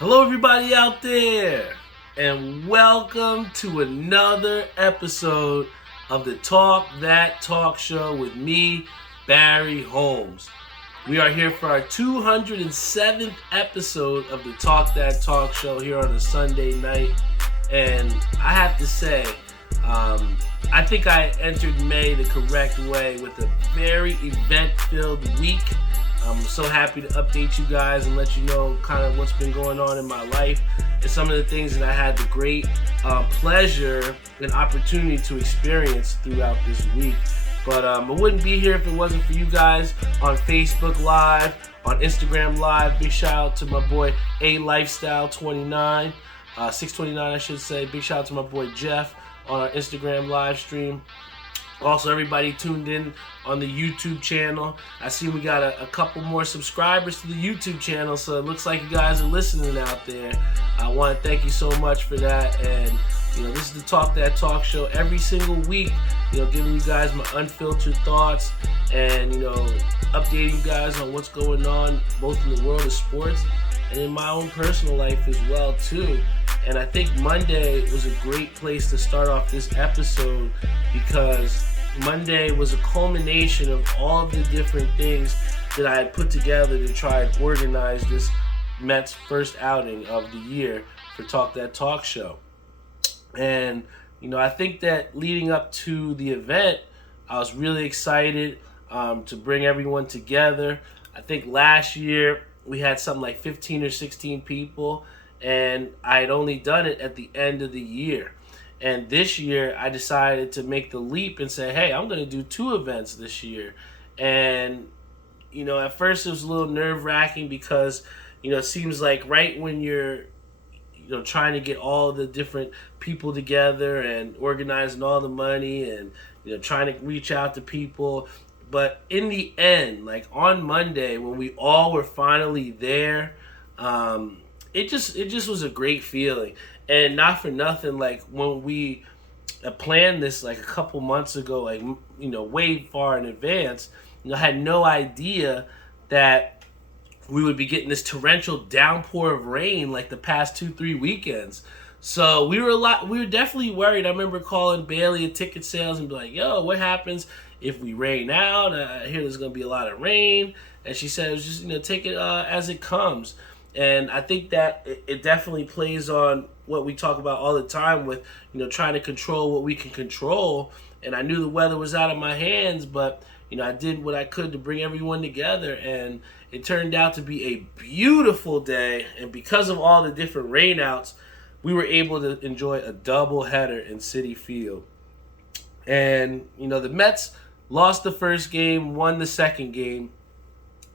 Hello, everybody out there, and welcome to another episode of the Talk That Talk Show with me, Barry Holmes. We are here for our 207th episode of the Talk That Talk Show here on a Sunday night, and I have to say, I think I entered May the correct way with a very event-filled week. I'm so happy to update you guys and let you know kind of what's been going on in my life and some of the things that I had the great pleasure and opportunity to experience throughout this week. But I wouldn't be here if it wasn't for you guys on Facebook Live, on Instagram Live. Big shout out to my boy A Lifestyle 29, 629 I should say. Big shout out to my boy Jeff on our Instagram live stream. Also, everybody tuned in on the YouTube channel. I see we got a couple more subscribers to the YouTube channel, so it looks like you guys are listening out there. I want to thank you so much for that. And, this is the Talk That Talk Show every single week, giving you guys my unfiltered thoughts and, updating you guys on what's going on both in the world of sports and in my own personal life as well, too. And I think Monday was a great place to start off this episode because Monday was a culmination of all of the different things that I had put together to try and organize this Mets first outing of the year for Talk That Talk Show. And, I think that leading up to the event, I was really excited to bring everyone together. I think last year we had something like 15 or 16 people, and I had only done it at the end of the year. And this year, I decided to make the leap and say, hey, I'm going to do 2 events this year. And, at first it was a little nerve-wracking because, it seems like right when you're, trying to get all the different people together and organizing all the money and, trying to reach out to people. But in the end, like on Monday, when we all were finally there, it just was a great feeling. And not for nothing, like when we planned this like a couple months ago, like, way far in advance, I had no idea that we would be getting this torrential downpour of rain like the past 2-3 weekends. So we were definitely worried. I remember calling Bailey at ticket sales and be like, yo, what happens if we rain out? I hear there's going to be a lot of rain. And she said, it was just, take it as it comes. And I think that it definitely plays on what we talk about all the time with, trying to control what we can control. And I knew the weather was out of my hands, but, I did what I could to bring everyone together. And it turned out to be a beautiful day. And because of all the different rainouts, we were able to enjoy a doubleheader in Citi Field. And, the Mets lost the first game, won the second game.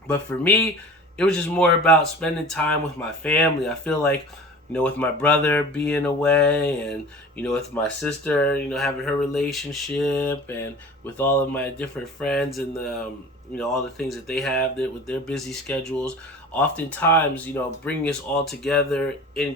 But for me, it was just more about spending time with my family. I feel like, with my brother being away and, with my sister, having her relationship and with all of my different friends and, all the things that they have with their busy schedules, oftentimes, bringing us all together in,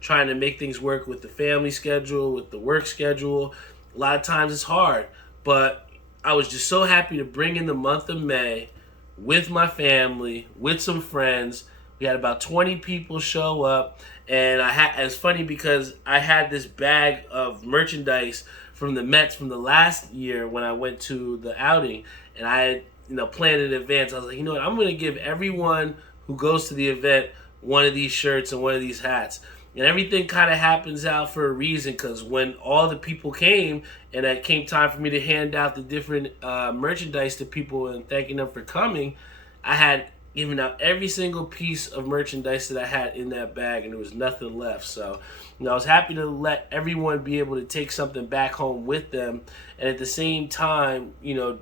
trying to make things work with the family schedule, with the work schedule. A lot of times it's hard, but I was just so happy to bring in the month of May with my family, with some friends. We had about 20 people show up, and it's funny because I had this bag of merchandise from the Mets from the last year when I went to the outing, and I had, planned in advance. I was like, what, I'm going to give everyone who goes to the event one of these shirts and one of these hats. And everything kind of happens out for a reason, because when all the people came and it came time for me to hand out the different merchandise to people and thanking them for coming, I had given out every single piece of merchandise that I had in that bag, and there was nothing left. So, I was happy to let everyone be able to take something back home with them, and at the same time,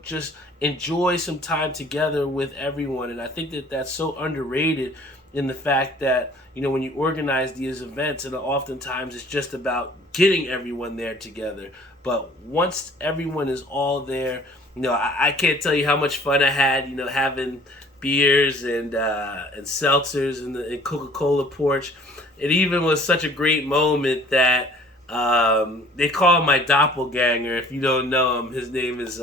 just enjoy some time together with everyone. And I think that that's so underrated in the fact that, when you organize these events, and oftentimes it's just about getting everyone there together. But once everyone is all there, I can't tell you how much fun I had, having beers and seltzers in the Coca-Cola porch. It even was such a great moment that they call him my doppelganger. If you don't know him, his name is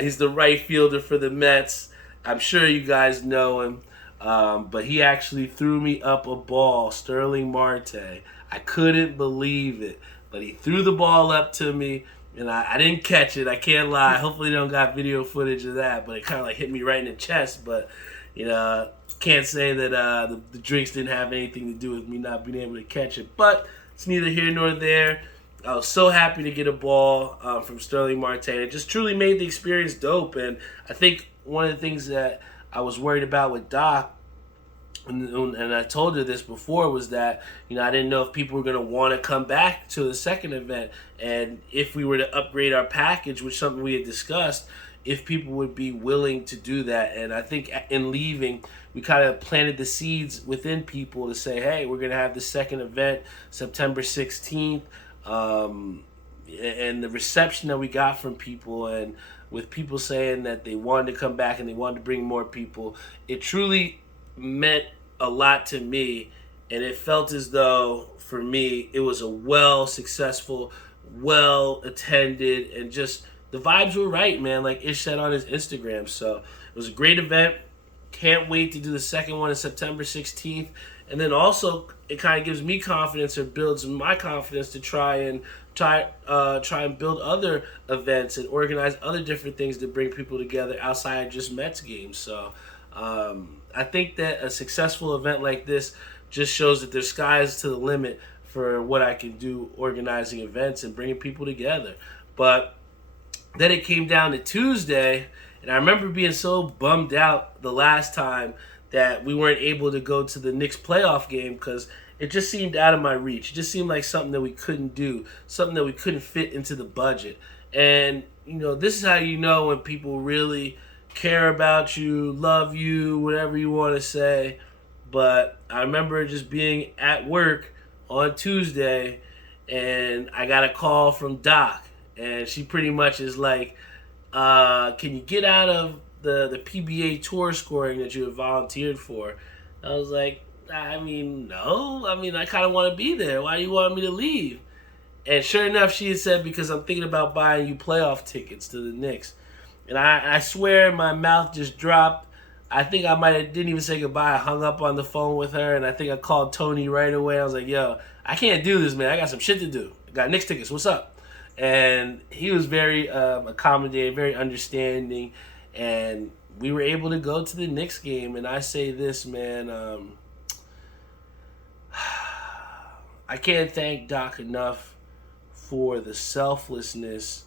he's the right fielder for the Mets. I'm sure you guys know him. But he actually threw me up a ball, Sterling Marte. I couldn't believe it. But he threw the ball up to me, and I didn't catch it. I can't lie. Hopefully they don't got video footage of that, but it kind of like hit me right in the chest. But, can't say that the drinks didn't have anything to do with me not being able to catch it. But it's neither here nor there. I was so happy to get a ball from Sterling Marte. It just truly made the experience dope. And I think one of the things that I was worried about with Doc, and I told her this before, was that I didn't know if people were going to want to come back to the second event, and if we were to upgrade our package, which is something we had discussed, if people would be willing to do that. And I think in leaving, we kind of planted the seeds within people to say, hey, we're going to have the second event September 16th. And the reception that we got from people, and with people saying that they wanted to come back and they wanted to bring more people, it truly meant a lot to me. And it felt as though, for me, it was a successful, attended, and just the vibes were right, man, like Ish said on his Instagram. So it was a great event. Can't wait to do the second one on September 16th. And then also, it kind of gives me confidence, or builds my confidence, to try and build other events and organize other different things to bring people together outside of just Mets games. So I think that a successful event like this just shows that there's skies to the limit for what I can do organizing events and bringing people together. But then it came down to Tuesday, and I remember being so bummed out the last time that we weren't able to go to the Knicks playoff game, because it just seemed out of my reach. It just seemed like something that we couldn't do, something that we couldn't fit into the budget. And, this is how you know when people really care about you, love you, whatever you want to say. But I remember just being at work on Tuesday, and I got a call from Doc, and she pretty much is like, can you get out of the PBA Tour scoring that you had volunteered for? I was like, no. I kind of want to be there. Why do you want me to leave? And sure enough, she had said, because I'm thinking about buying you playoff tickets to the Knicks. And I swear my mouth just dropped. I think I didn't even say goodbye. I hung up on the phone with her, and I think I called Tony right away. I was like, yo, I can't do this, man. I got some shit to do. I got Knicks tickets. What's up? And he was very accommodating, very understanding. And we were able to go to the Knicks game. And I say this, man, I can't thank Doc enough for the selflessness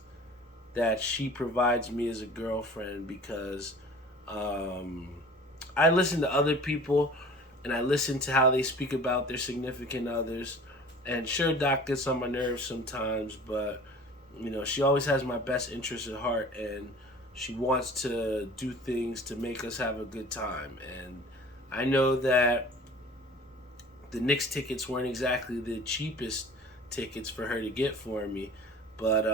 that she provides me as a girlfriend, because I listen to other people, and I listen to how they speak about their significant others. And sure, Doc gets on my nerves sometimes, but she always has my best interest at heart, and she wants to do things to make us have a good time. And I know that the Knicks tickets weren't exactly the cheapest tickets for her to get for me, but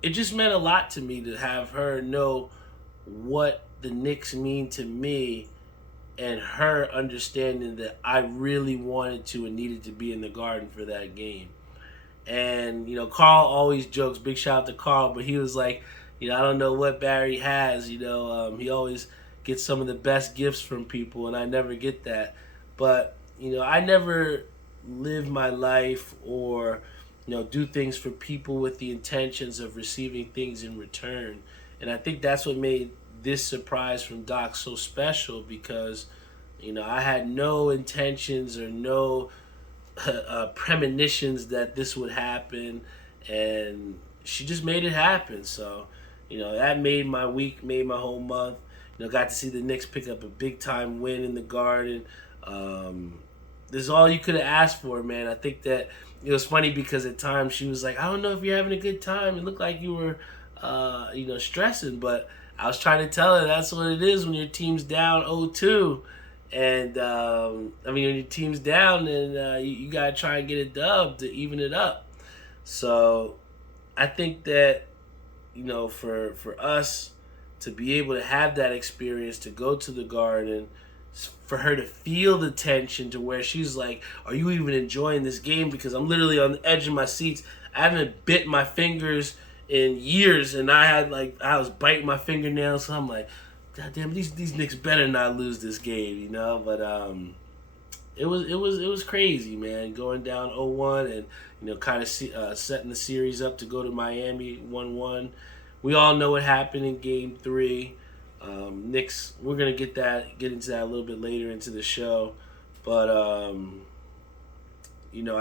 it just meant a lot to me to have her know what the Knicks mean to me, and her understanding that I really wanted to and needed to be in the Garden for that game. And, Carl always jokes, big shout out to Carl, but he was like, I don't know what Barry has, he always gets some of the best gifts from people, and I never get that. But, I never live my life or, do things for people with the intentions of receiving things in return. And I think that's what made this surprise from Doc so special, because, I had no intentions or no premonitions that this would happen, and she just made it happen. So, that made my week, made my whole month. Got to see the Knicks pick up a big-time win in the Garden. This is all you could have asked for, man. I think that it was funny because at times she was like, I don't know if you're having a good time. It looked like you were, stressing. But I was trying to tell her that's what it is when your team's down 0-2. And, when your team's down, then you got to try and get a dub to even it up. So I think that, for us to be able to have that experience, to go to the Garden, for her to feel the tension to where she's like, are you even enjoying this game? Because I'm literally on the edge of my seats. I haven't bit my fingers in years, and I was biting my fingernails. So I'm like, God damn, these Knicks better not lose this game, you know. But it was crazy, man. Going down 0-1 and kind of setting the series up to go to Miami 1-1. We all know what happened in Game 3. Knicks. We're gonna get into that a little bit later into the show, but I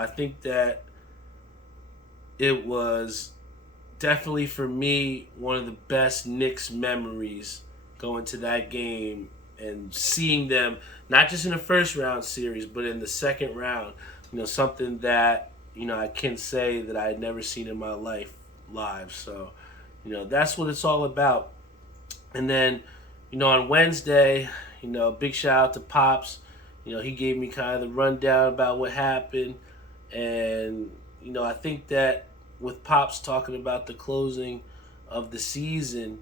think that it was definitely for me one of the best Knicks memories going to that game and seeing them not just in the first round series but in the second round. Something that I can say that I had never seen in my life live. So that's what it's all about. And then on Wednesday, big shout out to Pops. He gave me kind of the rundown about what happened. And I think that with Pops talking about the closing of the season,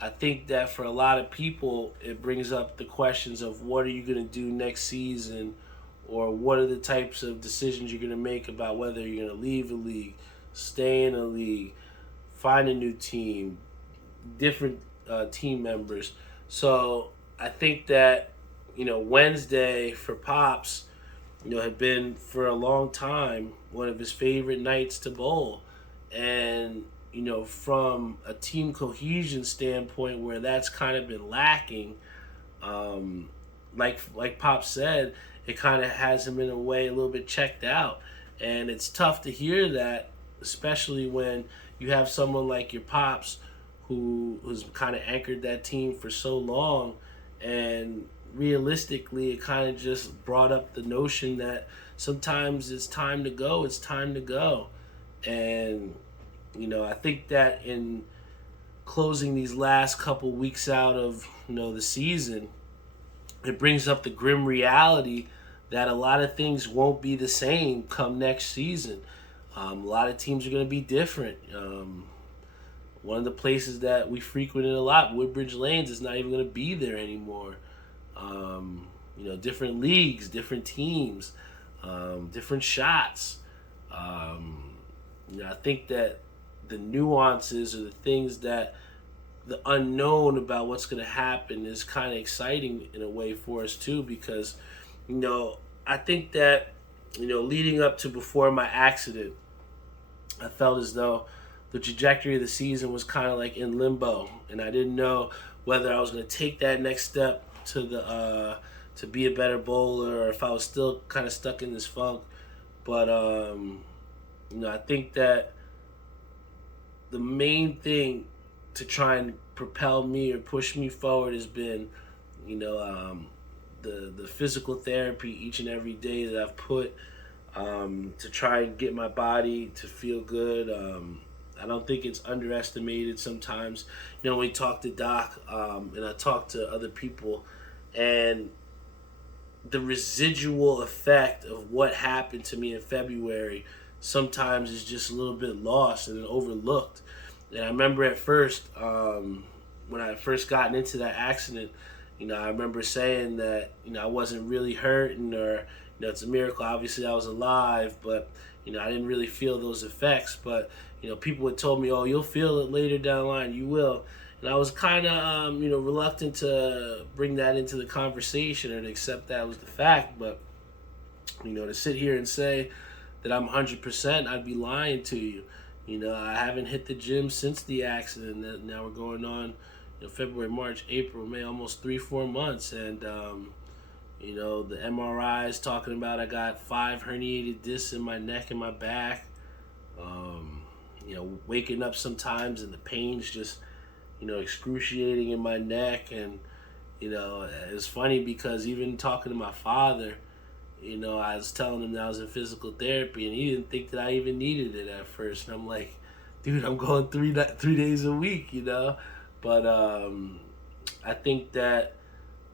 I think that for a lot of people, it brings up the questions of what are you going to do next season, or what are the types of decisions you're going to make about whether you're going to leave a league, stay in a league, find a new team, different team members. So I think that, Wednesday for Pops, had been for a long time one of his favorite nights to bowl. And, from a team cohesion standpoint where that's kind of been lacking, like Pop said, it kind of has him in a way a little bit checked out. And it's tough to hear that, especially when you have someone like your Pops who's kind of anchored that team for so long. And realistically, it kind of just brought up the notion that sometimes it's time to go. And, I think that in closing these last couple weeks out of, the season, it brings up the grim reality that a lot of things won't be the same come next season. A lot of teams are going to be different. One of the places that we frequented a lot, Woodbridge Lanes, is not even going to be there anymore. Different leagues, different teams, different shots. I think that the nuances or the things that the unknown about what's going to happen is kind of exciting in a way for us too, because, I think that, leading up to before my accident, I felt as though the trajectory of the season was kind of like in limbo, and I didn't know whether I was going to take that next step to be a better bowler, or if I was still kind of stuck in this funk. But I think that the main thing to try and propel me or push me forward has been, the physical therapy each and every day that I've put to try and get my body to feel good. I don't think it's underestimated sometimes. When we talk to Doc and I talk to other people, and the residual effect of what happened to me in February sometimes is just a little bit lost and overlooked. And I remember at first, when I first gotten into that accident, I remember saying that, I wasn't really hurting, or, it's a miracle. Obviously, I was alive, but, I didn't really feel those effects. But, people had told me, oh, you'll feel it later down the line. You will. And I was kind of, reluctant to bring that into the conversation or to accept that was the fact. But, to sit here and say that I'm 100%, I'd be lying to you. I haven't hit the gym since the accident. Now we're going on, February, March, April, May, almost 3-4 months. And, the MRI is talking about I got 5 herniated discs in my neck and my back. Waking up sometimes and the pain's just, excruciating in my neck. And, it's funny because even talking to my father, I was telling him that I was in physical therapy, and he didn't think that I even needed it at first. And I'm like, dude, I'm going 3 days a week, But I think that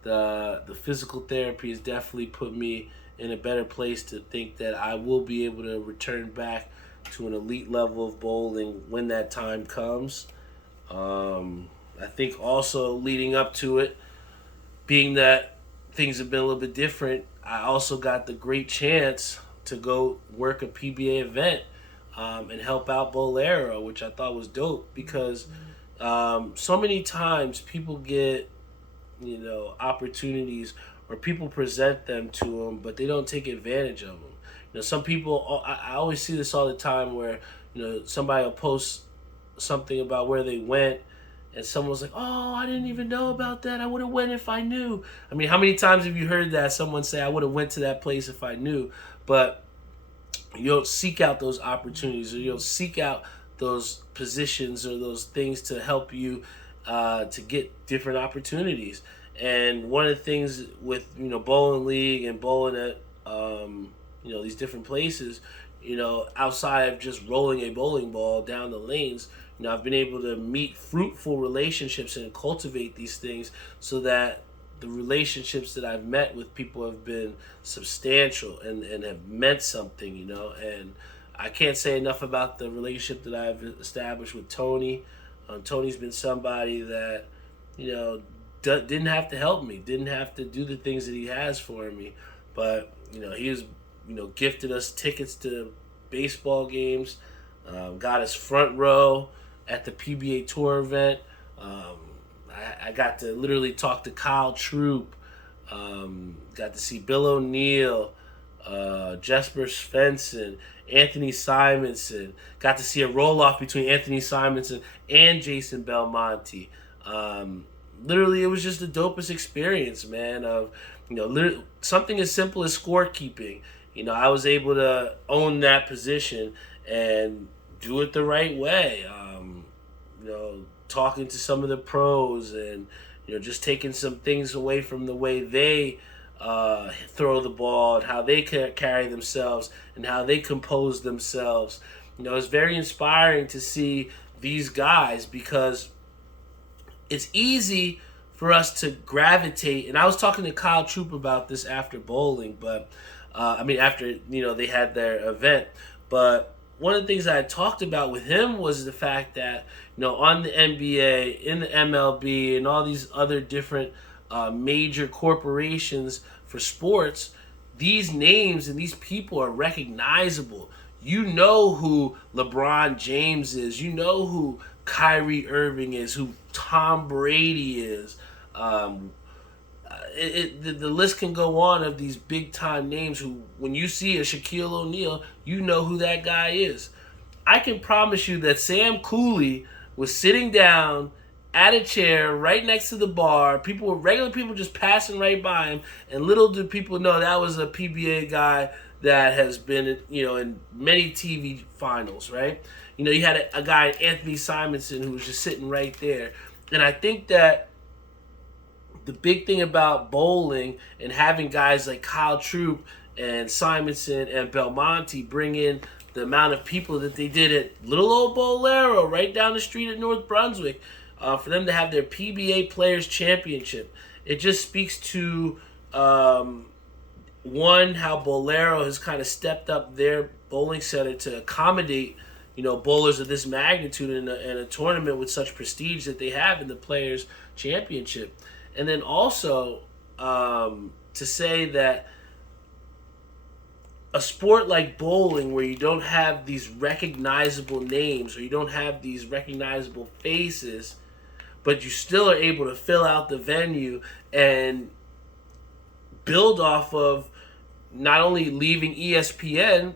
the physical therapy has definitely put me in a better place to think that I will be able to return back to an elite level of bowling when that time comes. I think also leading up to it, being that things have been a little bit different, I also got the great chance to go work a PBA event and help out Bolero, which I thought was dope because so many times people get opportunities, or people present them to them, but they don't take advantage of them. Some people, I always see this all the time where, somebody will post something about where they went, and someone's like, "Oh, I didn't even know about that. I would have went if I knew." I mean, how many times have you heard that someone say, "I would have went to that place if I knew"? But you'll seek out those opportunities, or you'll seek out those positions or those things to help you to get different opportunities. And one of the things with bowling league and bowling at these different places, outside of just rolling a bowling ball down the lanes, I've been able to meet fruitful relationships and cultivate these things, so that the relationships that I've met with people have been substantial and have meant something, and I can't say enough about the relationship that I've established with Tony. Tony's been somebody that, didn't have to help me, didn't have to do the things that he has for me, but, he was, gifted us tickets to baseball games, got us front row at the PBA Tour event. I got to literally talk to Kyle Troop, got to see Bill O'Neill, Jesper Svensson, Anthony Simonson. Got to see a roll-off between Anthony Simonson and Jason Belmonte. Literally, it was just the dopest experience, man, of, something as simple as scorekeeping. I was able to own that position and do it the right way. Talking to some of the pros and, just taking some things away from the way they throw the ball and how they carry themselves and how they compose themselves. It's very inspiring to see these guys, because it's easy for us to gravitate. And I was talking to Kyle Troop about this after bowling, but after they had their event. But one of the things I talked about with him was the fact that, on the NBA, in the MLB, and all these other different major corporations for sports, these names and these people are recognizable. You know who LeBron James is. You know who Kyrie Irving is, who Tom Brady is. The list can go on of these big-time names who, when you see a Shaquille O'Neal, you know who that guy is. I can promise you that Sam Cooley was sitting down at a chair right next to the bar. Regular people just passing right by him, and little do people know that was a PBA guy that has been, in many TV finals, right? You had a guy, Anthony Simonson, who was just sitting right there. And I think that the big thing about bowling and having guys like Kyle Troop and Simonson and Belmonte bring in the amount of people that they did at little old Bolero right down the street at North Brunswick, for them to have their PBA Players Championship, it just speaks to, one, how Bolero has kind of stepped up their bowling center to accommodate, bowlers of this magnitude in a tournament with such prestige that they have in the Players Championship. And then also to say that a sport like bowling, where you don't have these recognizable names or you don't have these recognizable faces, but you still are able to fill out the venue and build off of not only leaving ESPN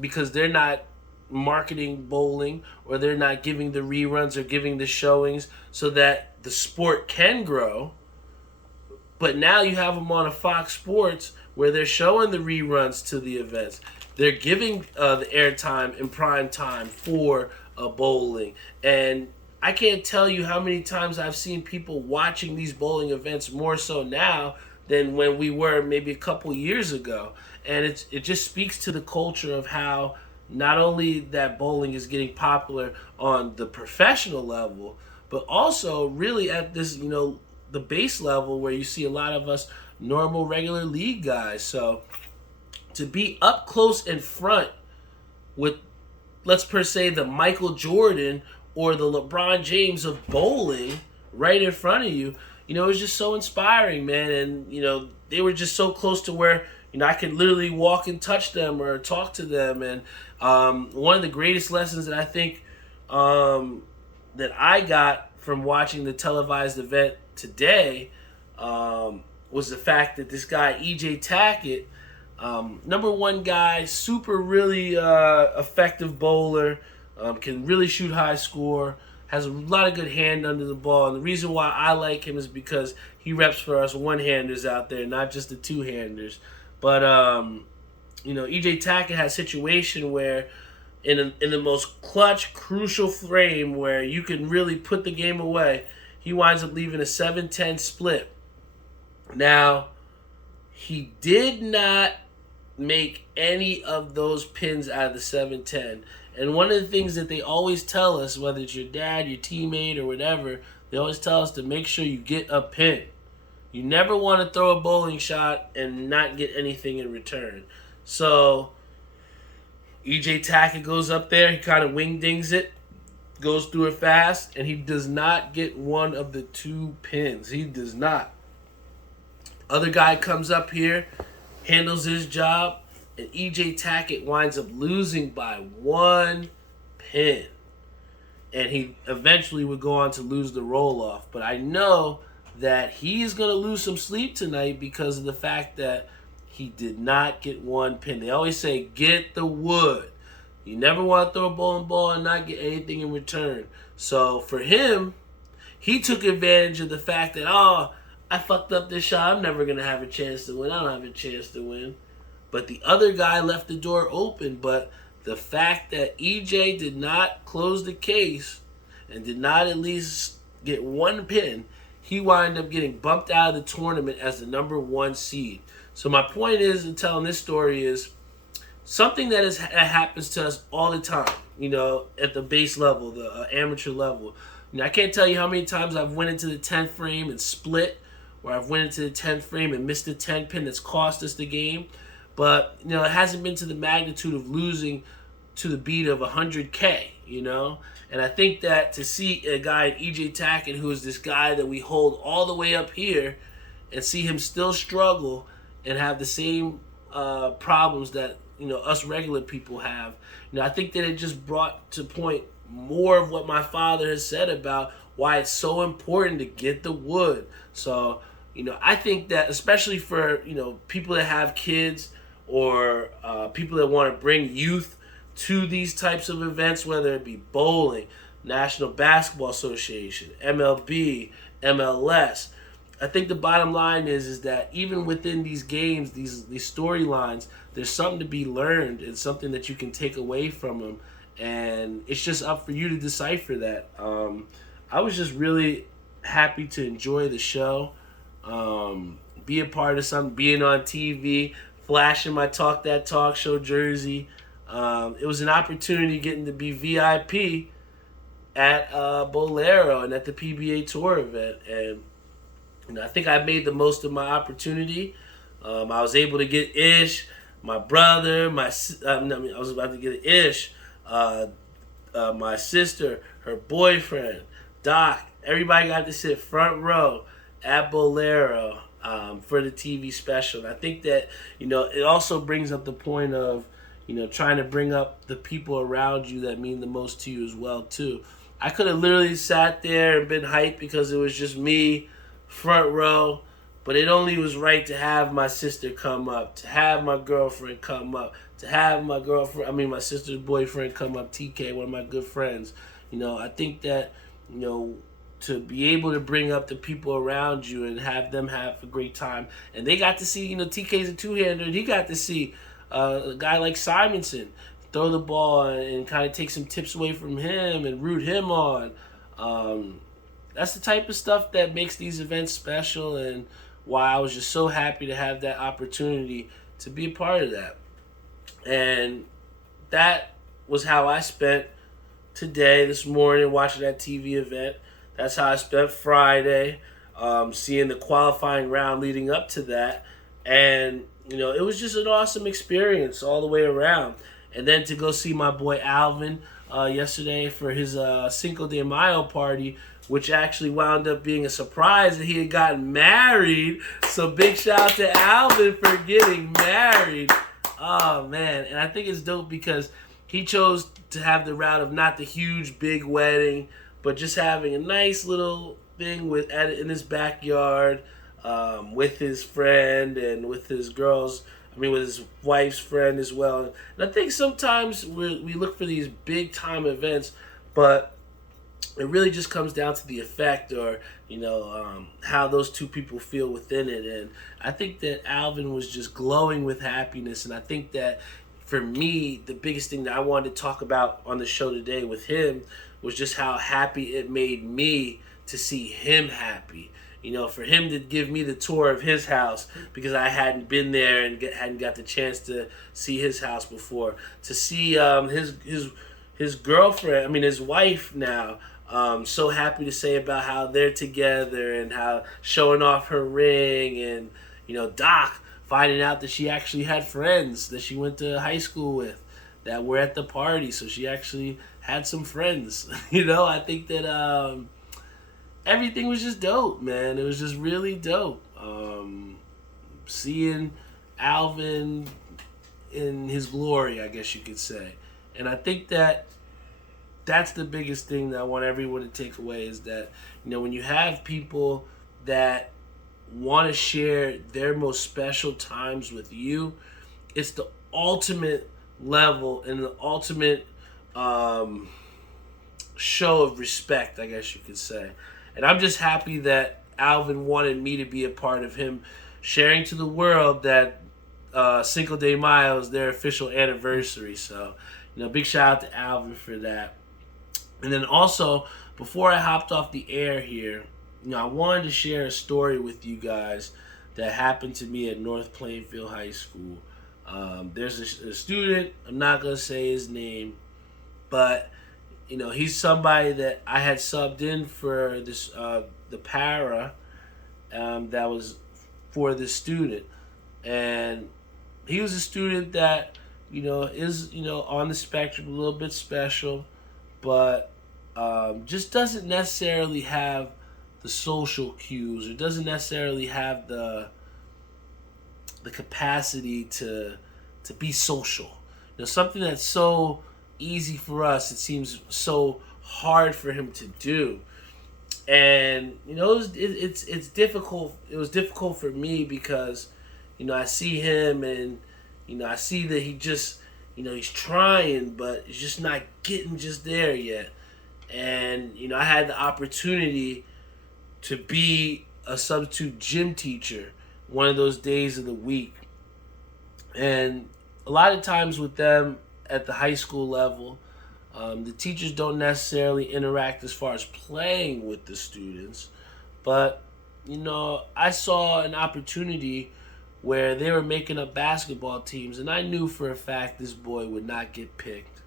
because they're not marketing bowling, or they're not giving the reruns or giving the showings so that the sport can grow, but now you have them on a Fox Sports where they're showing the reruns to the events. They're giving the airtime in prime time for bowling. And I can't tell you how many times I've seen people watching these bowling events more so now than when we were maybe a couple years ago. And it just speaks to the culture of how not only that bowling is getting popular on the professional level, but also really at this, the base level where you see a lot of us normal, regular league guys. So to be up close in front with, let's per se, the Michael Jordan or the LeBron James of bowling right in front of you, it was just so inspiring, man. And, they were just so close to where, I could literally walk and touch them or talk to them. And one of the greatest lessons that I think that I got from watching the televised event today was the fact that this guy, E.J. Tackett, number one guy, super really effective bowler, can really shoot high score, has a lot of good hand under the ball. And the reason why I like him is because he reps for us one-handers out there, not just the two-handers. But, E.J. Tackett had a situation where in the most clutch, crucial frame where you can really put the game away, he winds up leaving a 7-10 split. Now, he did not make any of those pins out of the 7-10. And one of the things that they always tell us, whether it's your dad, your teammate, or whatever, they always tell us to make sure you get a pin. You never want to throw a bowling shot and not get anything in return. So, E.J. Tackett goes up there, he kind of wing-dings it, goes through it fast, and he does not get one of the two pins. He does not. Other guy comes up here, handles his job, and E.J. Tackett winds up losing by one pin. And he eventually would go on to lose the roll-off. But I know that he's going to lose some sleep tonight because of the fact that he did not get one pin. They always say, get the wood. You never want to throw a bowling ball and not get anything in return. So for him, he took advantage of the fact that, I fucked up this shot. I'm never going to have a chance to win. I don't have a chance to win. But the other guy left the door open. But the fact that EJ did not close the case and did not at least get one pin, he wound up getting bumped out of the tournament as the number one seed. So my point is in telling this story is something that happens to us all the time, at the base level, the amateur level. I can't tell you how many times I've went into the 10th frame and split, or I've went into the 10th frame and missed the 10 pin that's cost us the game. But, it hasn't been to the magnitude of losing to the beat of 100K, And I think that to see a guy, E.J. Tackett, who is this guy that we hold all the way up here, and see him still struggle and have the same problems that, us regular people have, I think that it just brought to point more of what my father has said about why it's so important to get the wood. So, I think that especially for, people that have kids or people that want to bring youth to these types of events, whether it be bowling, National Basketball Association, MLB, MLS, I think the bottom line is that even within these games, these storylines, there's something to be learned and something that you can take away from them. And it's just up for you to decipher that. I was just really happy to enjoy the show, be a part of something, being on TV, flashing my Talk That Talk Show jersey. It was an opportunity getting to be VIP at Bolero and at the PBA Tour event. And I think I made the most of my opportunity. I was able to get Ish, my brother, I was about to get Ish, my sister, her boyfriend, Doc. Everybody got to sit front row at Bolero for the TV special. And I think that, it also brings up the point of, trying to bring up the people around you that mean the most to you as well, too. I could have literally sat there and been hyped because it was just me, front row, but it only was right to have my sister come up, to have my girlfriend come up, to have my sister's boyfriend come up, TK, one of my good friends. I think that, to be able to bring up the people around you and have them have a great time. And they got to see, TK's a two-hander, and he got to see a guy like Simonson throw the ball and kind of take some tips away from him and root him on. That's the type of stuff that makes these events special, and why I was just so happy to have that opportunity to be a part of that. And that was how I spent today, this morning, watching that TV event. That's how I spent Friday, seeing the qualifying round leading up to that. And, it was just an awesome experience all the way around. And then to go see my boy Alvin yesterday for his Cinco de Mayo party, which actually wound up being a surprise that he had gotten married. So big shout out to Alvin for getting married. Oh, man. And I think it's dope because he chose to have the route of not the huge, big wedding, but just having a nice little thing in his backyard. with his friend and with his girls. I mean, with his wife's friend as well. And I think sometimes we look for these big time events, but it really just comes down to the effect or how those two people feel within it. And I think that Alvin was just glowing with happiness. And I think that for me, the biggest thing that I wanted to talk about on the show today with him was just how happy it made me to see him happy. For him to give me the tour of his house because I hadn't been there and hadn't got the chance to see his house before. To see his girlfriend, his wife now, so happy to say about how they're together and how showing off her ring and, Doc finding out that she actually had friends that she went to high school with that were at the party. So she actually had some friends. I think that everything was just dope, man. It was just really dope. Seeing Alvin in his glory, I guess you could say. And I think that that's the biggest thing that I want everyone to take away is that, when you have people that want to share their most special times with you, it's the ultimate level and the ultimate show of respect, I guess you could say. And I'm just happy that Alvin wanted me to be a part of him sharing to the world that Cinco de Mayo is their official anniversary. So, big shout out to Alvin for that. And then also, before I hopped off the air here, I wanted to share a story with you guys that happened to me at North Plainfield High School. There's a student, I'm not going to say his name, but he's somebody that I had subbed in for this the para that was for this student, and he was a student that is on the spectrum, a little bit special, but just doesn't necessarily have the social cues or doesn't necessarily have the capacity to be social. Something that's so easy for us, it seems so hard for him to do. And it's difficult. It was difficult for me because I see him and I see that he just he's trying, but he's just not getting just there yet. And I had the opportunity to be a substitute gym teacher one of those days of the week. And a lot of times with them at the high school level, the teachers don't necessarily interact as far as playing with the students. But, I saw an opportunity where they were making up basketball teams, and I knew for a fact this boy would not get picked.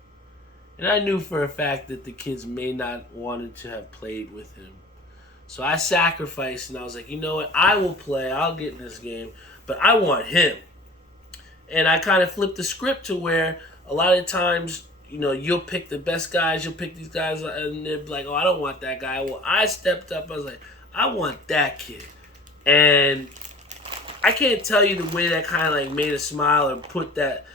And I knew for a fact that the kids may not wanted to have played with him. So I sacrificed, and I was like, you know what? I will play. I'll get in this game, but I want him. And I kind of flipped the script to where a lot of times, you'll pick the best guys. You'll pick these guys, and they're like, oh, I don't want that guy. Well, I stepped up. I was like, I want that kid. And I can't tell you the way that kind of like made a smile or put that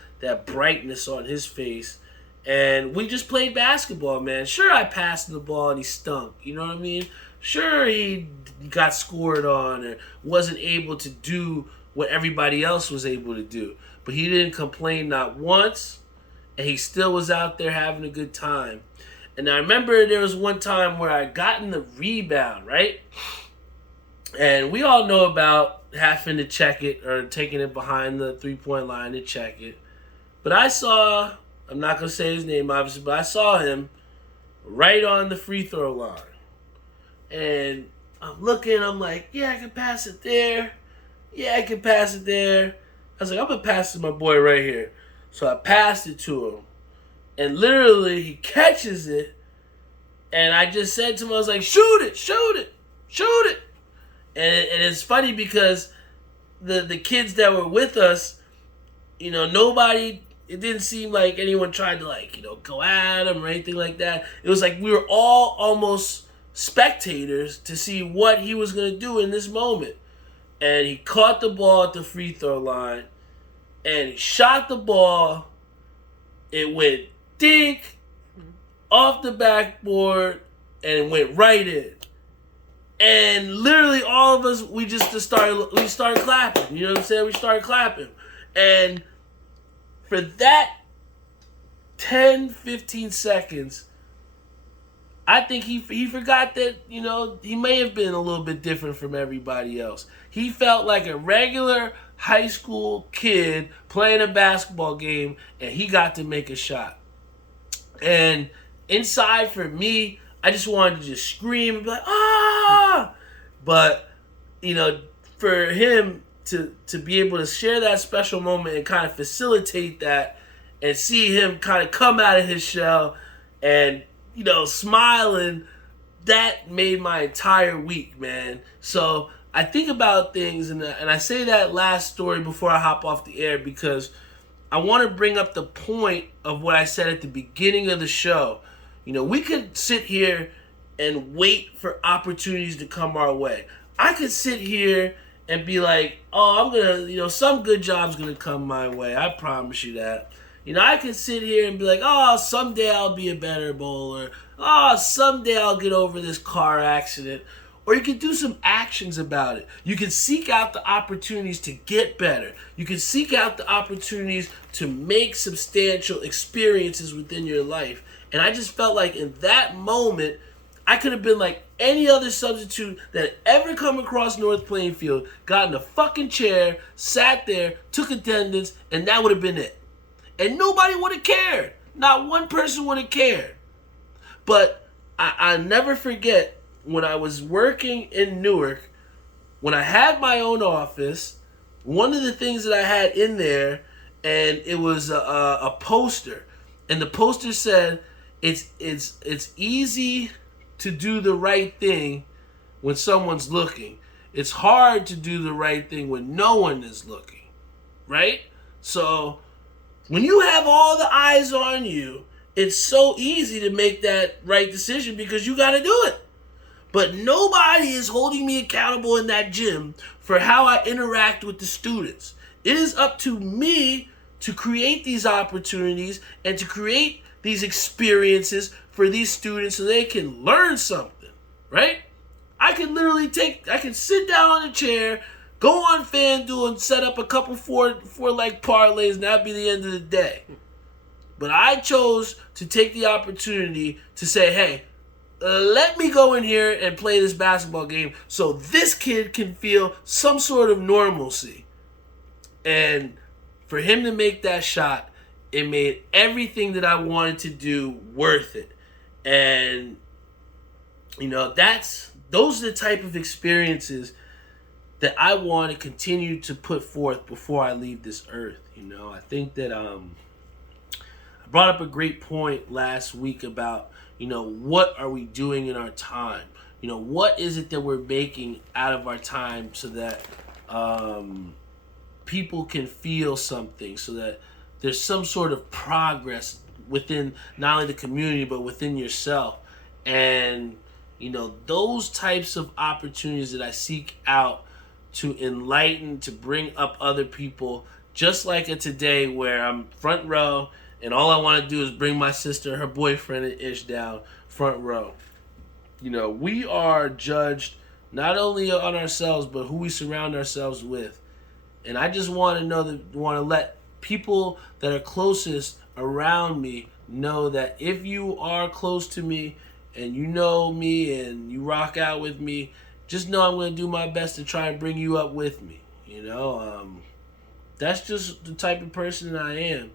brightness on his face. And we just played basketball, man. Sure, I passed the ball and he stunk. You know what I mean? Sure, he got scored on or wasn't able to do what everybody else was able to do. But he didn't complain not once, and he still was out there having a good time. And I remember there was one time where I got in the rebound, right? And we all know about having to check it or taking it behind the three-point line to check it. But I saw, I'm not going to say his name obviously, but I saw him right on the free throw line. And I'm looking, I'm like, yeah, I can pass it there. Yeah, I can pass it there. I was like, I'm going to pass it to my boy right here. So I passed it to him. And literally, he catches it. And I just said to him, I was like, shoot it, shoot it, shoot it. And it's funny because the kids that were with us, nobody, it didn't seem like anyone tried to go at him or anything like that. It was like we were all almost spectators to see what he was going to do in this moment. And he caught the ball at the free throw line and he shot the ball. It went dink off the backboard and went right in. And literally all of us, we started clapping. You know what I'm saying? We started clapping. And for that 10, 15 seconds, I think he forgot that, he may have been a little bit different from everybody else. He felt like a regular high school kid playing a basketball game, and he got to make a shot. And inside for me, I just wanted to just scream and be like, ah! But, for him to be able to share that special moment and kind of facilitate that and see him kind of come out of his shell and, smiling, that made my entire week, man. So I think about things, and I say that last story before I hop off the air because I want to bring up the point of what I said at the beginning of the show. We could sit here and wait for opportunities to come our way. I could sit here and be like, oh, I'm going to, some good job's going to come my way. I promise you that. I can sit here and be like, oh, someday I'll be a better bowler. Oh, someday I'll get over this car accident. Or you can do some actions about it. You can seek out the opportunities to get better. You can seek out the opportunities to make substantial experiences within your life. And I just felt like in that moment, I could have been like any other substitute that had ever come across North Plainfield, got in a fucking chair, sat there, took attendance, and that would have been it. And nobody would have cared. Not one person would have cared. But I never forget when I was working in Newark, when I had my own office, one of the things that I had in there, and it was a poster. And the poster said, it's easy to do the right thing when someone's looking. It's hard to do the right thing when no one is looking. Right? So when you have all the eyes on you, it's so easy to make that right decision because you got to do it. But nobody is holding me accountable in that gym for how I interact with the students. It is up to me to create these opportunities and to create these experiences for these students so they can learn something, right? I can sit down on a chair, go on FanDuel and set up a couple four leg parlays, and that'd be the end of the day. But I chose to take the opportunity to say, hey, let me go in here and play this basketball game so this kid can feel some sort of normalcy. And for him to make that shot, it made everything that I wanted to do worth it. And, those are the type of experiences that I want to continue to put forth before I leave this earth. I think that I brought up a great point last week about, what are we doing in our time? What is it that we're making out of our time so that people can feel something, so that there's some sort of progress within not only the community but within yourself. And, those types of opportunities that I seek out to enlighten, to bring up other people, just like at today where I'm front row and all I want to do is bring my sister, her boyfriend, and Ish down front row. We are judged not only on ourselves, but who we surround ourselves with. And I just want to let people that are closest around me know that if you are close to me and you know me and you rock out with me, just know I'm going to do my best to try and bring you up with me. That's just the type of person I am.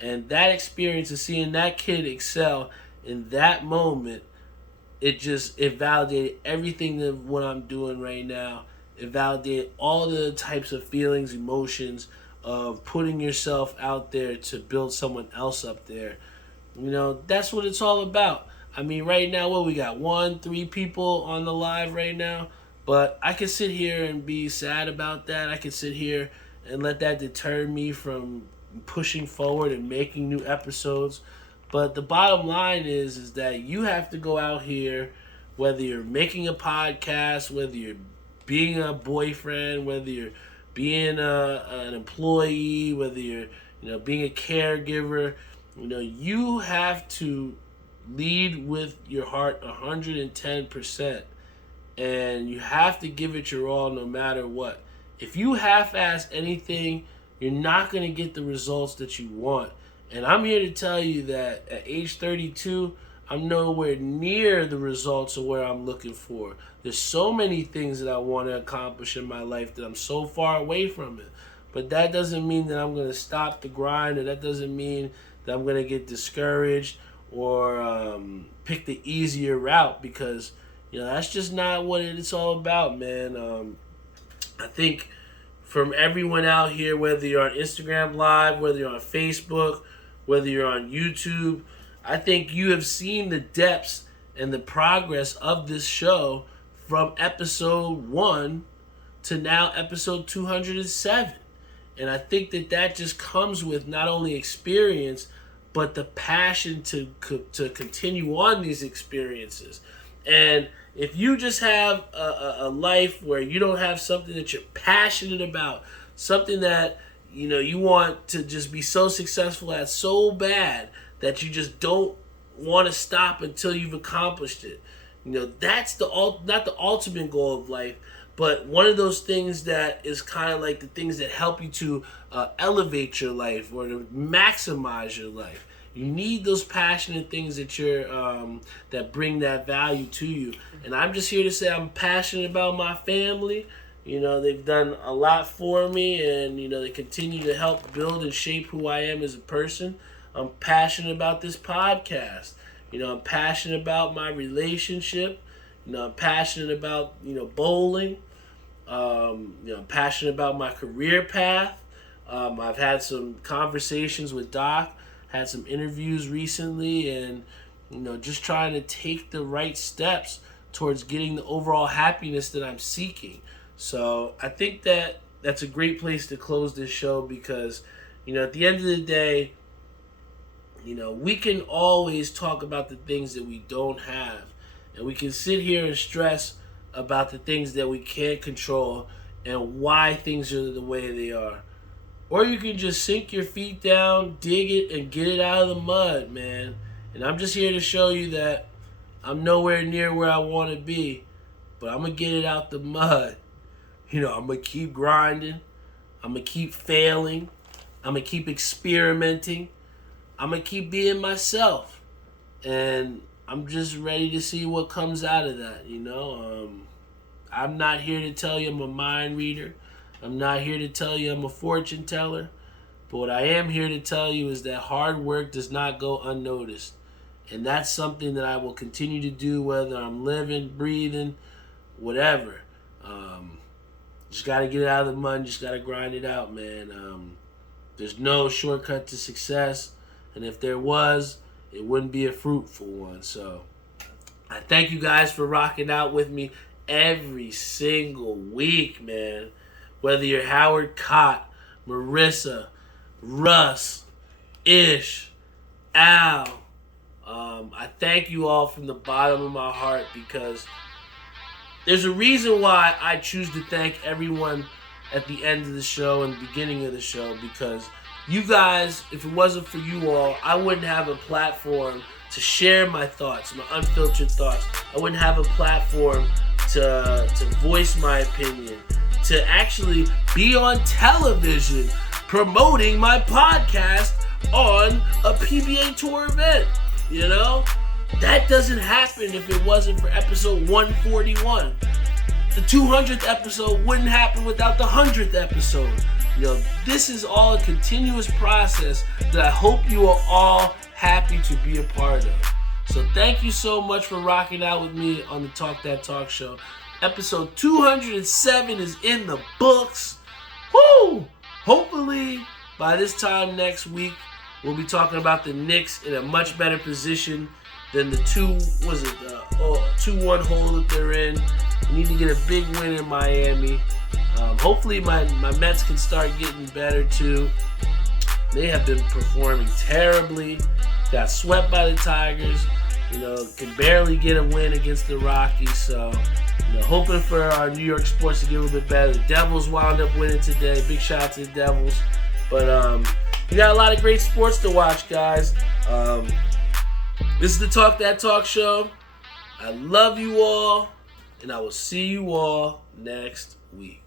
And that experience of seeing that kid excel in that moment, it validated everything of what I'm doing right now. It validated all the types of feelings, emotions of putting yourself out there to build someone else up there. That's what it's all about. I mean, right now, what we got? 3 people on the live right now. But I can sit here and be sad about that. I can sit here and let that deter me from pushing forward and making new episodes. But the bottom line is that you have to go out here, whether you're making a podcast, whether you're being a boyfriend, whether you're being an employee, whether you're being a caregiver, you have to lead with your heart 110%. and you have to give it your all no matter what. If you half-ass anything, you're not going to get the results that you want. And I'm here to tell you that at age 32, I'm nowhere near the results of where I'm looking for. There's so many things that I want to accomplish in my life that I'm so far away from it. But that doesn't mean that I'm going to stop the grind, or that doesn't mean that I'm going to get discouraged or pick the easier route, because that's just not what it's all about, man. I think from everyone out here, whether you're on Instagram Live, whether you're on Facebook, whether you're on YouTube, I think you have seen the depths and the progress of this show from episode 1 to now episode 207. And I think that just comes with not only experience, but the passion to continue on these experiences. And if you just have a life where you don't have something that you're passionate about, something that you want to just be so successful at so bad that you just don't want to stop until you've accomplished it, that's not the ultimate goal of life, but one of those things that is kind of like the things that help you to elevate your life or to maximize your life. You need those passionate things that bring that value to you. And I'm just here to say I'm passionate about my family. They've done a lot for me, and they continue to help build and shape who I am as a person. I'm passionate about this podcast. I'm passionate about my relationship. I'm passionate about bowling. I'm passionate about my career path. I've had some conversations with Doc. Had some interviews recently, and just trying to take the right steps towards getting the overall happiness that I'm seeking. So I think that's a great place to close this show, because at the end of the day, we can always talk about the things that we don't have, and we can sit here and stress about the things that we can't control and why things are the way they are. Or you can just sink your feet down, dig it, and get it out of the mud, man. And I'm just here to show you that I'm nowhere near where I want to be, but I'm going to get it out the mud. I'm going to keep grinding. I'm going to keep failing. I'm going to keep experimenting. I'm going to keep being myself. And I'm just ready to see what comes out of that, I'm not here to tell you I'm a mind reader. I'm not here to tell you I'm a fortune teller, but what I am here to tell you is that hard work does not go unnoticed. And that's something that I will continue to do whether I'm living, breathing, whatever. Just got to get it out of the mud, just got to grind it out, man. There's no shortcut to success, and if there was, it wouldn't be a fruitful one. So I thank you guys for rocking out with me every single week, man. Whether you're Howard Cott, Marissa, Russ, Ish, Al, I thank you all from the bottom of my heart, because there's a reason why I choose to thank everyone at the end of the show and the beginning of the show, because you guys, if it wasn't for you all, I wouldn't have a platform to share my thoughts, my unfiltered thoughts. I wouldn't have a platform to voice my opinion, to actually be on television promoting my podcast on a PBA Tour event. That doesn't happen if it wasn't for episode 141. The 200th episode wouldn't happen without the 100th episode. This is all a continuous process that I hope you are all happy to be a part of. So thank you so much for rocking out with me on the Talk That Talk show. Episode 207 is in the books. Woo! Hopefully, by this time next week, we'll be talking about the Knicks in a much better position than the 2-1 hole that they're in. We need to get a big win in Miami. Hopefully, my Mets can start getting better too. They have been performing terribly. Got swept by the Tigers. Can barely get a win against the Rockies. So, hoping for our New York sports to get a little bit better. The Devils wound up winning today. Big shout out to the Devils. But we got a lot of great sports to watch, guys. This is the Talk That Talk show. I love you all. and I will see you all next week.